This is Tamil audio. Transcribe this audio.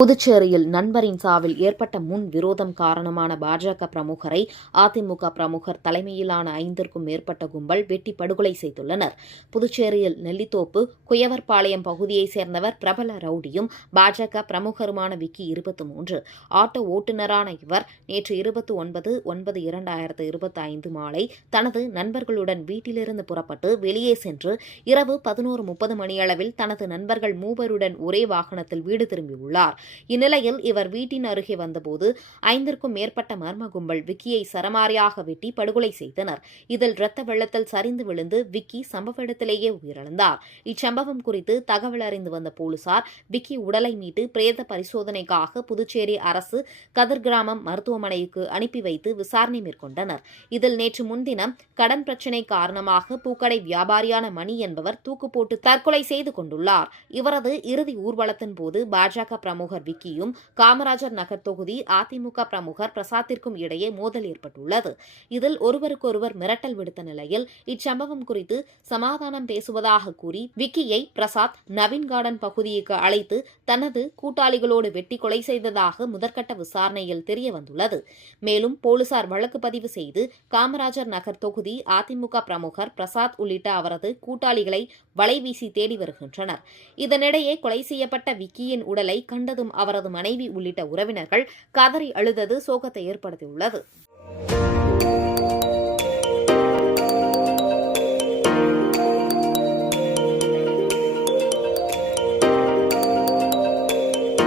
புதுச்சேரியில் நண்பரின் சாவில் ஏற்பட்ட முன் விரோதம் காரணமான பாஜக பிரமுகரை அதிமுக பிரமுகர் தலைமையிலான 5க்கும் மேற்பட்ட கும்பல் வெட்டி படுகொலை செய்துள்ளனர். புதுச்சேரியில் நெல்லித்தோப்பு குயவர்பாளையம் பகுதியைச் சேர்ந்தவர் பிரபல ரவுடியும் பாஜக பிரமுகருமான விக்கி 23. ஆட்டோ ஓட்டுநரான இவர் நேற்று 29/9/2025 மாலை தனது நண்பர்களுடன் வீட்டிலிருந்து புறப்பட்டு வெளியே சென்று இரவு 11:30 மணியளவில் தனது நண்பர்கள் மூவருடன் ஒரே வாகனத்தில் வீடு திரும்பியுள்ளார். இந்நிலையில் இவர் வீட்டின் அருகே வந்தபோது 5க்கும் மேற்பட்ட மர்ம கும்பல் விக்கியை சரமாரியாக வெட்டி படுகொலை செய்தனர். இதில் இரத்த வெள்ளத்தில் சரிந்து விழுந்து விக்கி சம்பவ இடத்திலேயே உயிரிழந்தார். இச்சம்பவம் குறித்து தகவல் அறிந்து வந்த போலீசார் விக்கி உடலை மீட்டு பிரேத பரிசோதனைக்காக புதுச்சேரி அரசு கதிர் கிராமம் மருத்துவமனைக்கு அனுப்பி வைத்து விசாரணை மேற்கொண்டனர். இதில் நேற்று முன்தினம் கடன் பிரச்சினை காரணமாக பூக்கடை வியாபாரியான மணி என்பவர் தூக்கு போட்டு தற்கொலை செய்து கொண்டுள்ளார். இவரது இறுதி ஊர்வலத்தின் போது பாஜக பிரமுகர் விக்கியும் காமராஜர் நகர் தொகுதி அதிமுக பிரமுகர் பிரசாத்திற்கும் இடையே மோதல் ஏற்பட்டுள்ளது. இதில் ஒருவருக்கொருவர் மிரட்டல் விடுத்த நிலையில் இச்சம்பவம் குறித்து சமாதானம் பேசுவதாக கூறி விக்கியை பிரசாத் நவீன் கார்டன் பகுதிக்கு அழைத்து தனது கூட்டாளிகளோடு வெட்டி கொலை செய்ததாக முதற்கட்ட விசாரணையில் தெரியவந்துள்ளது. மேலும் போலீசார் வழக்கு பதிவு செய்து காமராஜர் நகர் தொகுதி அதிமுக பிரமுகர் பிரசாத் உள்ளிட்ட அவரது கூட்டாளிகளை வலைவீசி தேடி வருகின்றனர். இதனிடையே கொலை செய்யப்பட்ட விக்கியின் உடலை கண்டதும் அவரது மனைவி உள்ளிட்ட உறவினர்கள் கதறி அழுதது சோகத்தை ஏற்படுத்தியுள்ளது.